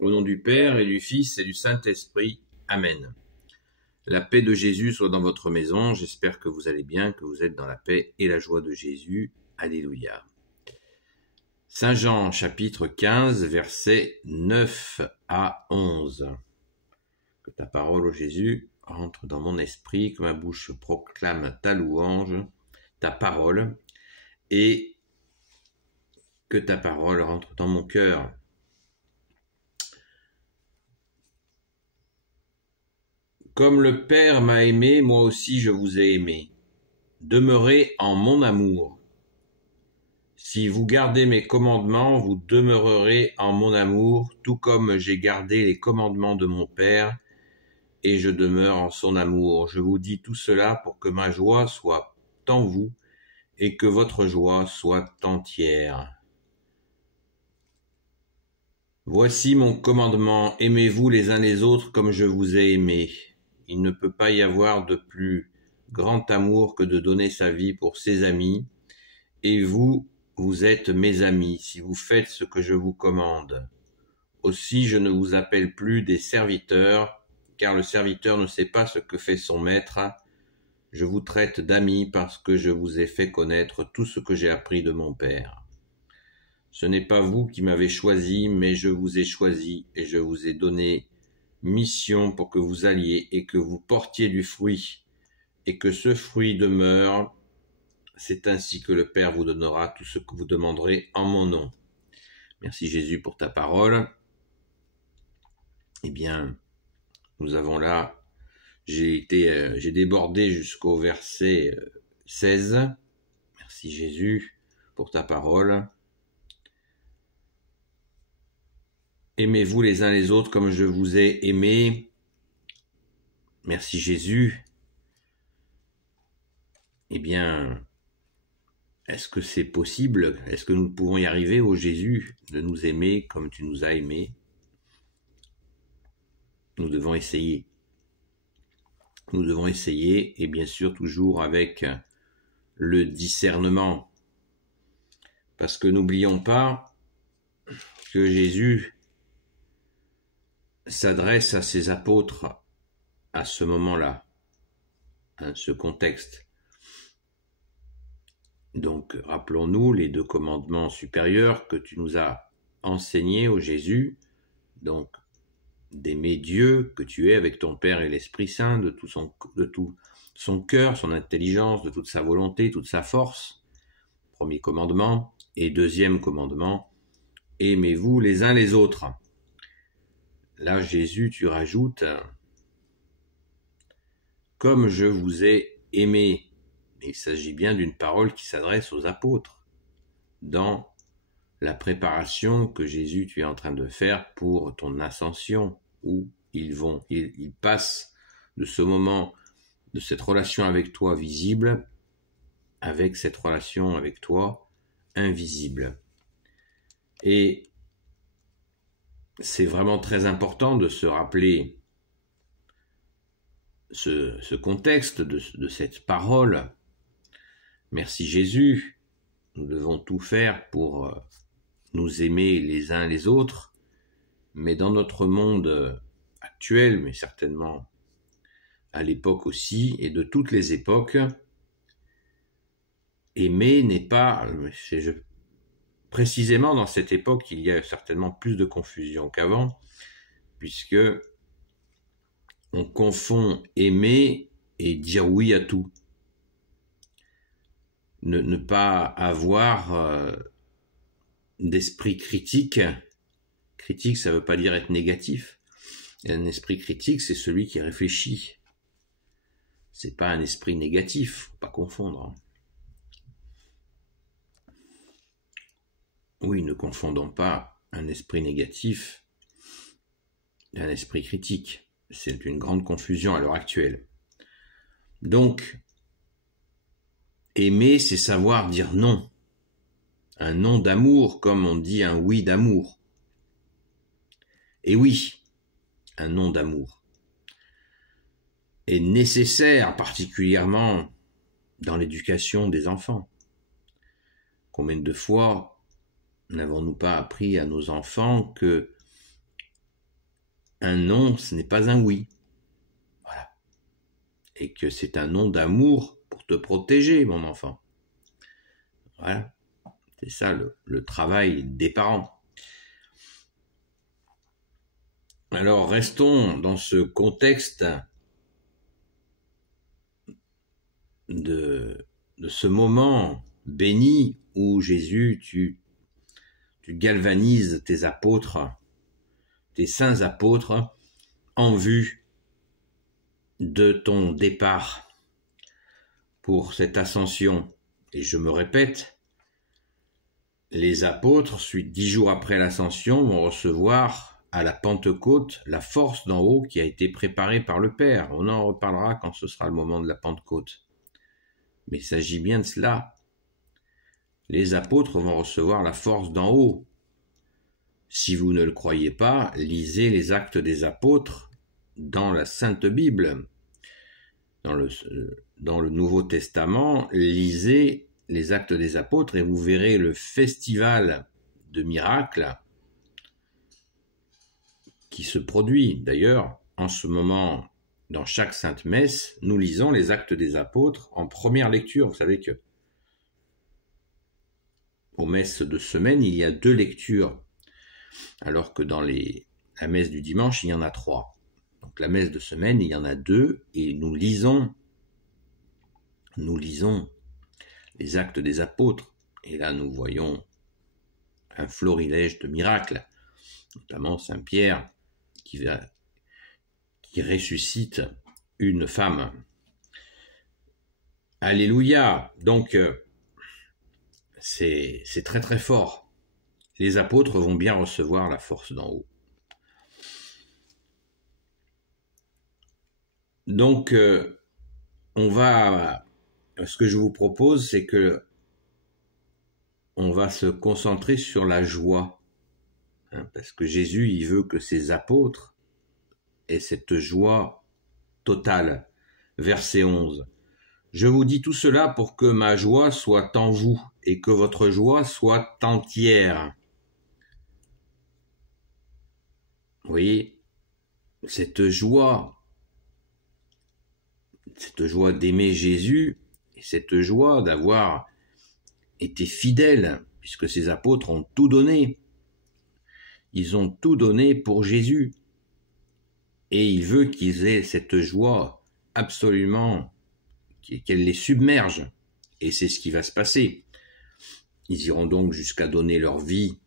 Au nom du Père et du Fils et du Saint-Esprit. Amen. La paix de Jésus soit dans votre maison. J'espère que vous allez bien, que vous êtes dans la paix et la joie de Jésus. Alléluia. Saint Jean, chapitre 15, versets 9 à 11. Que ta parole, ô Jésus, entre dans mon esprit, que ma bouche proclame ta louange, ta parole, et que ta parole rentre dans mon cœur. Comme le Père m'a aimé, moi aussi je vous ai aimé. Demeurez en mon amour. Si vous gardez mes commandements, vous demeurerez en mon amour, tout comme j'ai gardé les commandements de mon Père, et je demeure en son amour. Je vous dis tout cela pour que ma joie soit en vous, et que votre joie soit entière. Voici mon commandement, aimez-vous les uns les autres comme je vous ai aimé. Il ne peut pas y avoir de plus grand amour que de donner sa vie pour ses amis, et vous, vous êtes mes amis, si vous faites ce que je vous commande. Aussi je ne vous appelle plus des serviteurs, car le serviteur ne sait pas ce que fait son maître. Je vous traite d'amis parce que je vous ai fait connaître tout ce que j'ai appris de mon Père. Ce n'est pas vous qui m'avez choisi, mais je vous ai choisi et je vous ai donné mission pour que vous alliez et que vous portiez du fruit, et que ce fruit demeure. C'est ainsi que le Père vous donnera tout ce que vous demanderez en mon nom. Merci Jésus pour ta parole. Eh bien, nous avons là, j'ai débordé jusqu'au verset 16. Merci Jésus pour ta parole. Aimez-vous les uns les autres comme je vous ai aimé. Merci Jésus. Eh bien, est-ce que c'est possible? Est-ce que nous pouvons y arriver, ô Jésus, de nous aimer comme tu nous as aimés? Nous devons essayer. Nous devons essayer, et bien sûr toujours avec le discernement. Parce que n'oublions pas que Jésus s'adresse à ses apôtres à ce moment-là, à ce contexte. Donc, rappelons-nous les 2 commandements supérieurs que tu nous as enseignés, ô Jésus. Donc, d'aimer Dieu que tu es avec ton Père et l'Esprit Saint, de tout son cœur, son intelligence, de toute sa volonté, toute sa force. Premier commandement. Et 2e commandement, aimez-vous les uns les autres. Là, Jésus, tu rajoutes, comme je vous ai aimé. Il s'agit bien d'une parole qui s'adresse aux apôtres dans la préparation que Jésus, tu es en train de faire pour ton ascension, où ils passent de ce moment, de cette relation avec toi visible, avec cette relation avec toi invisible. Et c'est vraiment très important de se rappeler ce contexte de cette parole. Merci Jésus, nous devons tout faire pour nous aimer les uns les autres, mais dans notre monde actuel, mais certainement à l'époque aussi, et de toutes les époques, aimer n'est pas... Précisément dans cette époque, il y a certainement plus de confusion qu'avant, puisque on confond aimer et dire oui à tout. Ne pas avoir d'esprit critique. Critique, ça ne veut pas dire être négatif. Et un esprit critique, c'est celui qui réfléchit. C'est pas un esprit négatif, faut pas confondre. Oui, ne confondons pas un esprit négatif et un esprit critique. C'est une grande confusion à l'heure actuelle. Donc, aimer, c'est savoir dire non. Un non d'amour, comme on dit un oui d'amour. Et oui, un non d'amour est nécessaire, particulièrement dans l'éducation des enfants. Combien de fois n'avons-nous pas appris à nos enfants que un non, ce n'est pas un oui. Voilà. Et que c'est un non d'amour pour te protéger, mon enfant. Voilà. C'est ça le travail des parents. Alors, restons dans ce contexte de ce moment béni où Jésus, tu galvanises tes apôtres, tes saints apôtres, en vue de ton départ pour cette ascension. Et je me répète, les apôtres, 10 jours après l'ascension, vont recevoir à la Pentecôte la force d'en haut qui a été préparée par le Père. On en reparlera quand ce sera le moment de la Pentecôte. Mais il s'agit bien de cela. Les apôtres vont recevoir la force d'en haut. Si vous ne le croyez pas, lisez les Actes des Apôtres dans la Sainte Bible. Dans le Nouveau Testament, lisez les Actes des Apôtres et vous verrez le festival de miracles qui se produit. D'ailleurs, en ce moment, dans chaque Sainte Messe, nous lisons les Actes des Apôtres en première lecture. Vous savez que aux messes de semaine, il y a 2 lectures, alors que dans la messe du dimanche, il y en a 3. Donc la messe de semaine, il y en a 2, et nous lisons les Actes des Apôtres. Et là, nous voyons un florilège de miracles, notamment Saint Pierre qui ressuscite une femme. Alléluia. Donc, c'est très très fort. Les apôtres vont bien recevoir la force d'en haut. Donc, ce que je vous propose, c'est que on va se concentrer sur la joie, parce que Jésus, il veut que ses apôtres aient cette joie totale. Verset 11. Je vous dis tout cela pour que ma joie soit en vous et que votre joie soit entière. Vous voyez, cette joie d'aimer Jésus, et cette joie d'avoir été fidèles, puisque ces apôtres ont tout donné. Ils ont tout donné pour Jésus. Et il veut qu'ils aient cette joie absolument, qu'elle les submerge. Et c'est ce qui va se passer. Ils iront donc jusqu'à donner leur vie.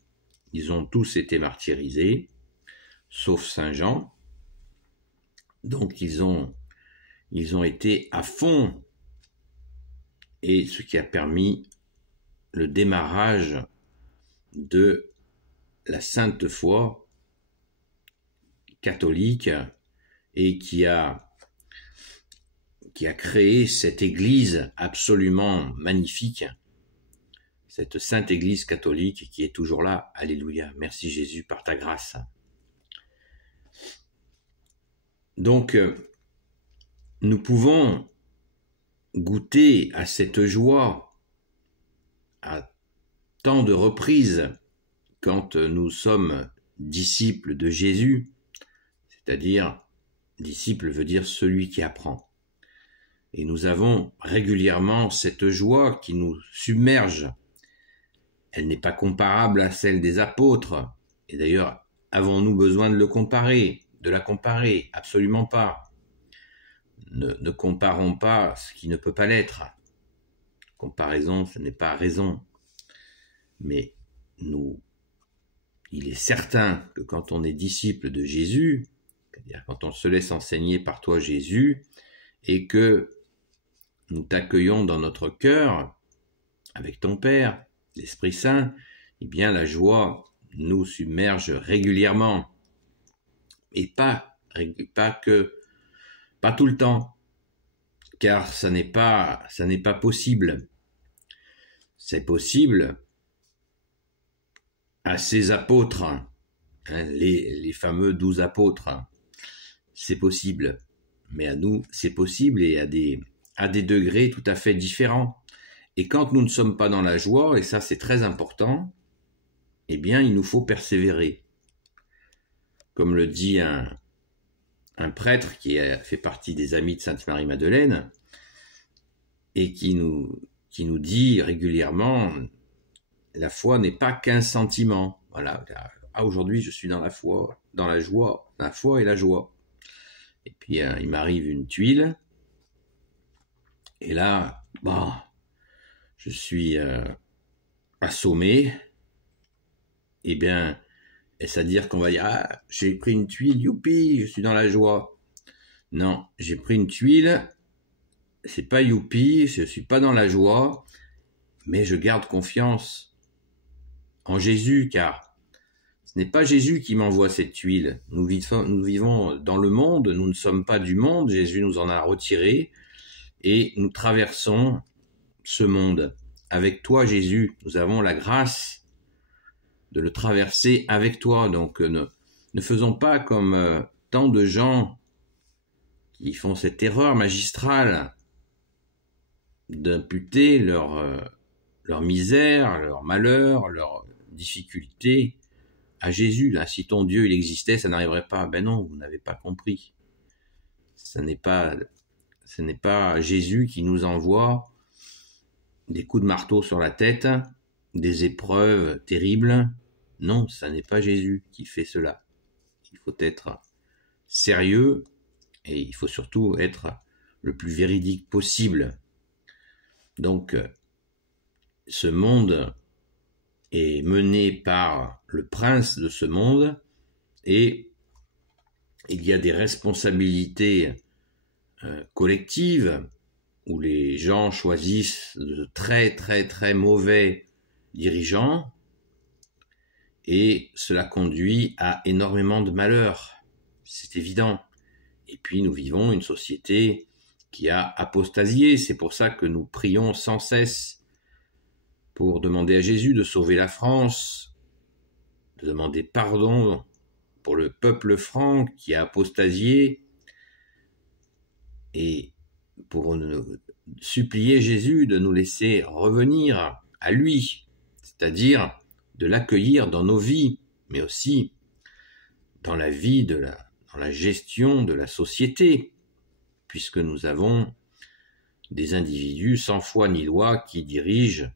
Ils ont tous été martyrisés, sauf Saint Jean. Donc ils ont été à fond, et ce qui a permis le démarrage de la sainte foi catholique et qui a créé cette église absolument magnifique, cette sainte église catholique qui est toujours là. Alléluia, merci Jésus par ta grâce. Donc, nous pouvons goûter à cette joie à tant de reprises quand nous sommes disciples de Jésus, c'est-à-dire, disciple veut dire celui qui apprend. Et nous avons régulièrement cette joie qui nous submerge. Elle n'est pas comparable à celle des apôtres. Et d'ailleurs, avons-nous besoin de la comparer? Absolument pas. Ne comparons pas ce qui ne peut pas l'être. Comparaison, ce n'est pas raison. Mais il est certain que quand on est disciple de Jésus, c'est-à-dire quand on se laisse enseigner par toi Jésus, et que nous t'accueillons dans notre cœur, avec ton Père, l'Esprit Saint, eh bien la joie nous submerge régulièrement. Et pas tout le temps, car ça n'est pas possible. C'est possible à ces apôtres, les fameux 12 apôtres, c'est possible. Mais à nous, c'est possible, et à des degrés tout à fait différents. Et quand nous ne sommes pas dans la joie, et ça c'est très important, eh bien il nous faut persévérer. Comme le dit un un prêtre qui a fait partie des Amis de Sainte Marie-Madeleine et qui nous dit régulièrement, la foi n'est pas qu'un sentiment. Voilà, aujourd'hui je suis dans la foi, dans la joie, la foi et la joie. Et puis il m'arrive une tuile, et là, je suis assommé. Eh bien, est-ce à dire qu'on va dire, ah, j'ai pris une tuile, youpi, je suis dans la joie. Non, j'ai pris une tuile, c'est pas youpi, je suis pas dans la joie, mais je garde confiance en Jésus, car ce n'est pas Jésus qui m'envoie cette tuile. Nous vivons dans le monde, nous ne sommes pas du monde, Jésus nous en a retirés, et nous traversons ce monde. Avec toi, Jésus, nous avons la grâce de le traverser avec toi. Donc ne faisons pas comme tant de gens qui font cette erreur magistrale d'imputer leur misère, leur malheur, leur difficulté à Jésus. Là, si ton Dieu il existait, ça n'arriverait pas. Ben non, vous n'avez pas compris. Ce n'est pas Jésus qui nous envoie des coups de marteau sur la tête, des épreuves terribles. Non, ça n'est pas Jésus qui fait cela. Il faut être sérieux et il faut surtout être le plus véridique possible. Donc, ce monde est mené par le prince de ce monde et il y a des responsabilités collectives où les gens choisissent de très très très mauvais dirigeants et cela conduit à énormément de malheurs, c'est évident. Et puis nous vivons une société qui a apostasié, c'est pour ça que nous prions sans cesse pour demander à Jésus de sauver la France, de demander pardon pour le peuple franc qui a apostasié et pour supplier Jésus de nous laisser revenir à lui, c'est-à-dire de l'accueillir dans nos vies, mais aussi dans la vie dans la gestion de la société, puisque nous avons des individus sans foi ni loi qui dirigent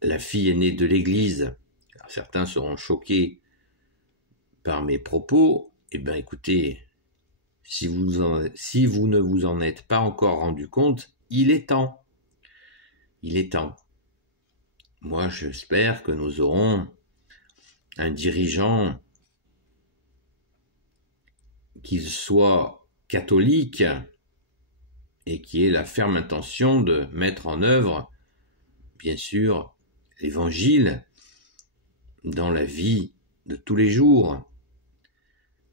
la fille aînée de l'Église. Alors, certains seront choqués par mes propos. Eh bien, écoutez, si vous ne vous en êtes pas encore rendu compte, il est temps. Il est temps. Moi, j'espère que nous aurons un dirigeant qui soit catholique et qui ait la ferme intention de mettre en œuvre, bien sûr, l'évangile dans la vie de tous les jours,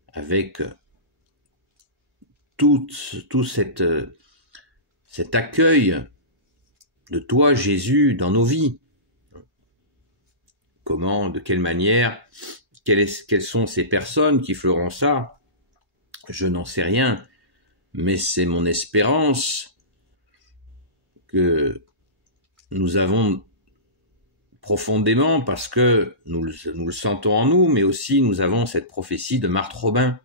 avec tout cet accueil de toi, Jésus, dans nos vies. Comment, de quelle manière, quelles sont ces personnes qui feront ça? Je n'en sais rien, mais c'est mon espérance que nous avons profondément, parce que nous le sentons en nous, mais aussi nous avons cette prophétie de Marthe Robin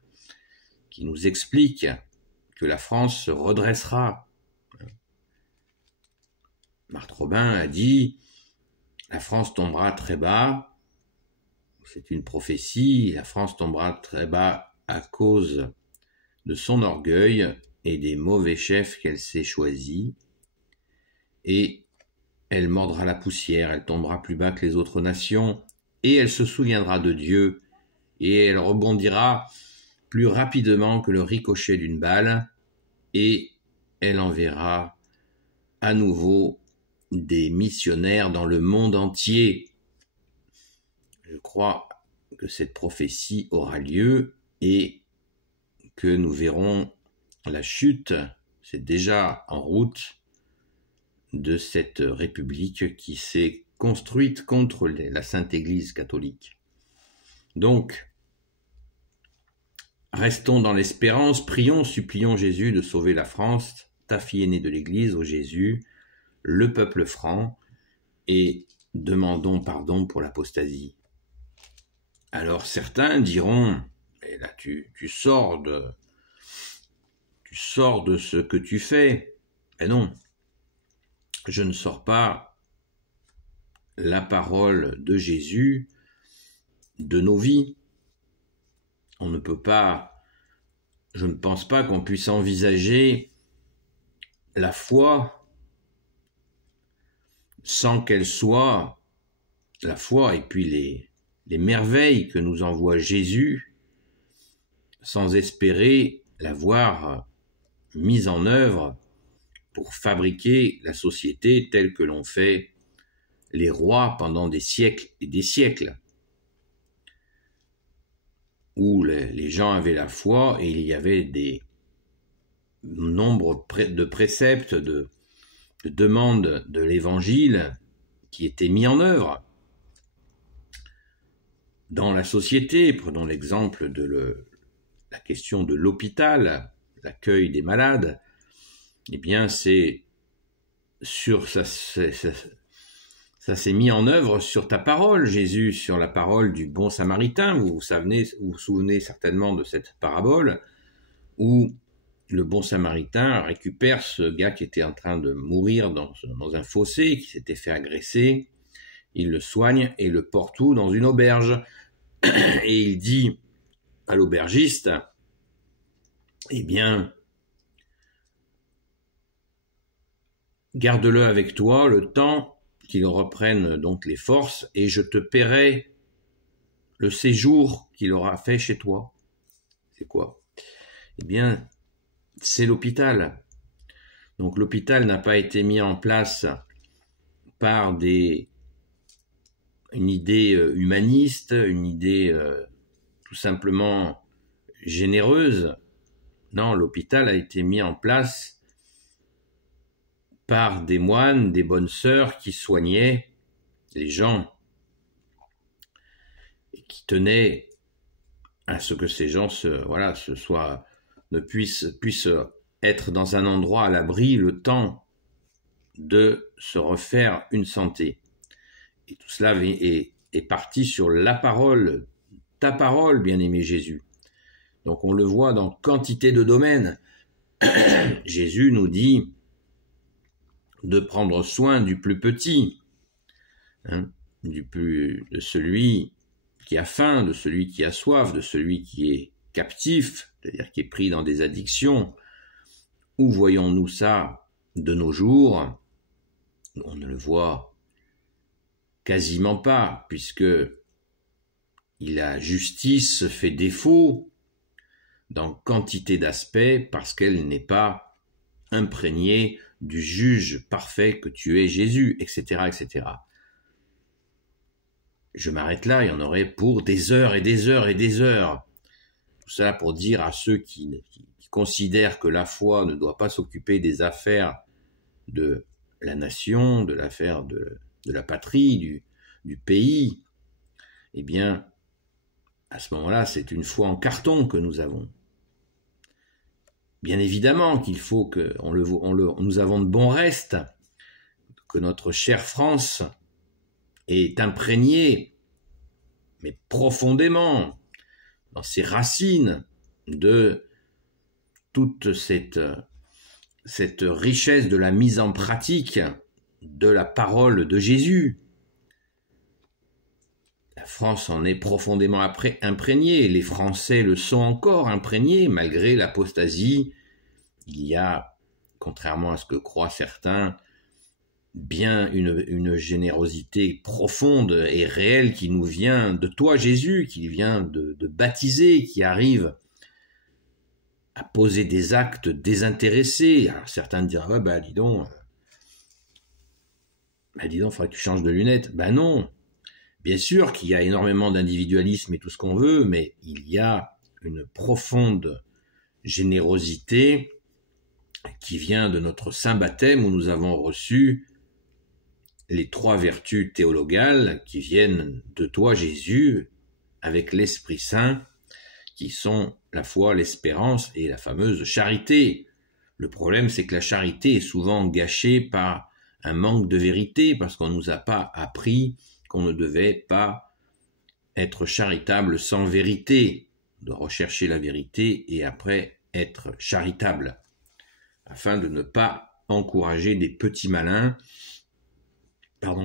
qui nous explique que la France se redressera. Marthe Robin a dit « La France tombera très bas ». C'est une prophétie, la France tombera très bas à cause de son orgueil et des mauvais chefs qu'elle s'est choisis. Et elle mordra la poussière, elle tombera plus bas que les autres nations, et elle se souviendra de Dieu, et elle rebondira plus rapidement que le ricochet d'une balle, et elle enverra à nouveau des missionnaires dans le monde entier. Je crois que cette prophétie aura lieu et que nous verrons la chute, c'est déjà en route, de cette république qui s'est construite contre la Sainte Église catholique. Donc, restons dans l'espérance, prions, supplions Jésus de sauver la France, ta fille aînée de l'Église, ô Jésus, le peuple franc, et demandons pardon pour l'apostasie. Alors certains diront, Et là, tu sors de ce que tu fais. Mais non, je ne sors pas la parole de Jésus de nos vies. On ne peut pas, je ne pense pas qu'on puisse envisager la foi sans qu'elle soit la foi et puis les merveilles que nous envoie Jésus, sans espérer la voir mise en œuvre pour fabriquer la société telle que l'ont fait les rois pendant des siècles et des siècles, où les gens avaient la foi et il y avait des nombres de préceptes, de demandes de l'évangile qui étaient mis en œuvre dans la société. Prenons l'exemple de la question de l'hôpital, l'accueil des malades. Eh bien, ça s'est mis en œuvre sur ta parole, Jésus, sur la parole du bon samaritain. Vous vous souvenez certainement de cette parabole où le bon samaritain récupère ce gars qui était en train de mourir dans un fossé, qui s'était fait agresser. Il le soigne et le porte où ? Dans une auberge. Et il dit à l'aubergiste, eh bien, garde-le avec toi le temps qu'il reprenne donc les forces et je te paierai le séjour qu'il aura fait chez toi. C'est quoi ? Eh bien, c'est l'hôpital. Donc l'hôpital n'a pas été mis en place par une idée humaniste, une idée tout simplement généreuse. Non, l'hôpital a été mis en place par des moines, des bonnes sœurs qui soignaient les gens et qui tenaient à ce que ces gens puissent être dans un endroit à l'abri le temps de se refaire une santé. Et tout cela est parti sur la parole, ta parole, bien-aimé Jésus. Donc on le voit dans quantité de domaines. Jésus nous dit de prendre soin du plus petit, de celui qui a faim, de celui qui a soif, de celui qui est captif, c'est-à-dire qui est pris dans des addictions. Où voyons-nous ça de nos jours ? On ne le voit quasiment pas, puisque la justice fait défaut dans quantité d'aspects parce qu'elle n'est pas imprégnée du juge parfait que tu es Jésus, etc., etc. Je m'arrête là, il y en aurait pour des heures et des heures et des heures. Tout ça pour dire à ceux qui considèrent que la foi ne doit pas s'occuper des affaires de la nation, de l'affaire de la patrie, du pays, eh bien, à ce moment-là, c'est une foi en carton que nous avons. Bien évidemment qu'il faut que nous avons de bons restes, que notre chère France est imprégnée, mais profondément, dans ses racines, de toute cette richesse de la mise en pratique de la parole de Jésus. La France en est profondément imprégnée, les Français le sont encore imprégnés, malgré l'apostasie. Il y a, contrairement à ce que croient certains, bien une générosité profonde et réelle qui nous vient de toi, Jésus, qui vient de baptiser, qui arrive à poser des actes désintéressés. Alors certains diront, dis donc, faudrait que tu changes de lunettes. Non. Bien sûr qu'il y a énormément d'individualisme et tout ce qu'on veut, mais il y a une profonde générosité qui vient de notre saint baptême où nous avons reçu les 3 vertus théologales qui viennent de toi, Jésus, avec l'Esprit Saint, qui sont la foi, l'espérance et la fameuse charité. Le problème, c'est que la charité est souvent gâchée par un manque de vérité, parce qu'on ne nous a pas appris qu'on ne devait pas être charitable sans vérité. de rechercher la vérité et après être charitable, afin de ne pas encourager des petits malins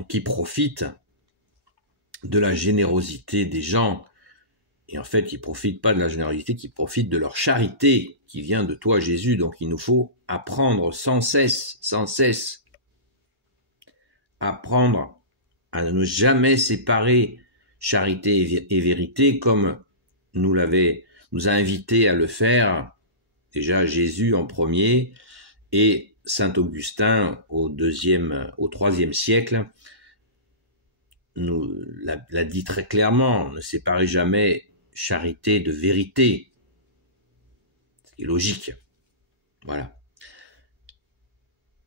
qui profitent de la générosité des gens. Et en fait, ils ne profitent pas de la générosité, ils profitent de leur charité qui vient de toi, Jésus. Donc il nous faut apprendre sans cesse, apprendre à ne jamais séparer charité et vérité comme nous a invité à le faire déjà Jésus en premier et saint Augustin au IIIe siècle nous l'a dit très clairement, ne séparez jamais charité de vérité. C'est logique. Voilà.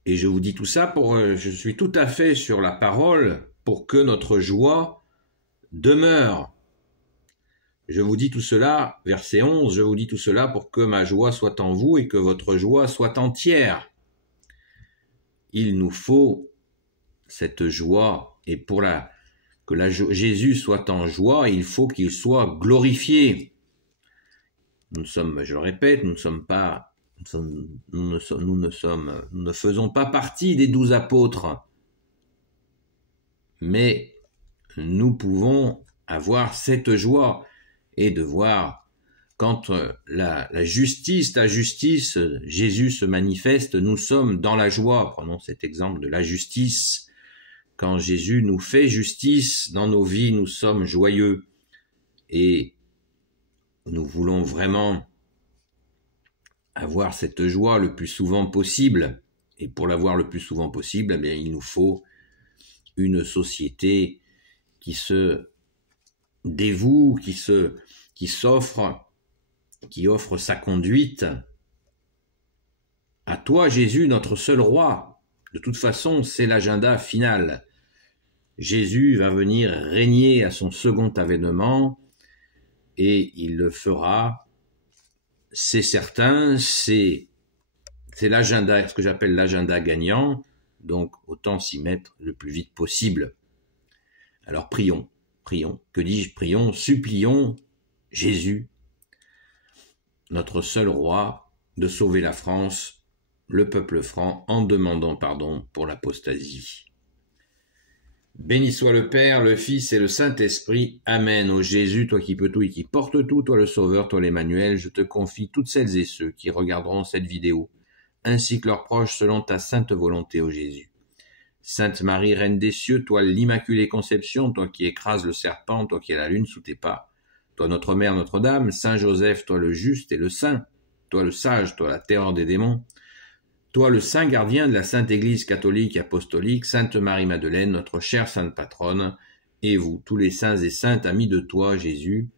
Et je vous dis tout ça je suis tout à fait sur la parole pour que notre joie demeure. Je vous dis tout cela, verset 11, je vous dis tout cela pour que ma joie soit en vous et que votre joie soit entière. Il nous faut cette joie, et Jésus soit en joie, il faut qu'il soit glorifié. Nous je le répète, nous ne faisons pas partie des 12 apôtres, mais nous pouvons avoir cette joie et de voir quand la justice, Jésus se manifeste, nous sommes dans la joie. Prenons cet exemple de la justice. Quand Jésus nous fait justice dans nos vies, nous sommes joyeux et nous voulons vraiment avoir cette joie le plus souvent possible. Et pour l'avoir le plus souvent possible, eh bien, il nous faut une société qui se dévoue, qui offre sa conduite à toi, Jésus, notre seul roi. De toute façon, c'est l'agenda final. Jésus va venir régner à son second avènement et il le fera, c'est certain, c'est l'agenda, ce que j'appelle l'agenda gagnant, donc autant s'y mettre le plus vite possible. Alors prions, que dis-je, prions, supplions Jésus, notre seul roi, de sauver la France, le peuple franc, en demandant pardon pour l'apostasie. Béni soit le Père, le Fils et le Saint-Esprit. Amen. Ô Jésus, toi qui peux tout et qui portes tout, toi le Sauveur, toi l'Emmanuel, je te confie toutes celles et ceux qui regarderont cette vidéo, ainsi que leurs proches selon ta sainte volonté, ô Jésus. Sainte Marie, Reine des cieux, toi l'Immaculée Conception, toi qui écrases le serpent, toi qui as la lune sous tes pas, toi notre Mère, Notre-Dame, Saint Joseph, toi le juste et le saint, toi le sage, toi la terreur des démons, toi le saint gardien de la Sainte Église catholique et apostolique, Sainte Marie-Madeleine, notre chère sainte patronne, et vous, tous les saints et saintes amis de toi, Jésus,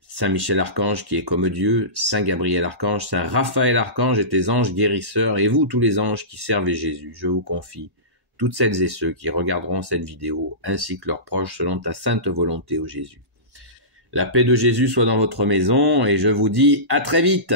Saint Michel Archange qui est comme Dieu, Saint Gabriel Archange, Saint Raphaël Archange et tes anges guérisseurs, et vous, tous les anges qui servez Jésus, je vous confie toutes celles et ceux qui regarderont cette vidéo, ainsi que leurs proches, selon ta sainte volonté, ô Jésus. La paix de Jésus soit dans votre maison, et je vous dis à très vite.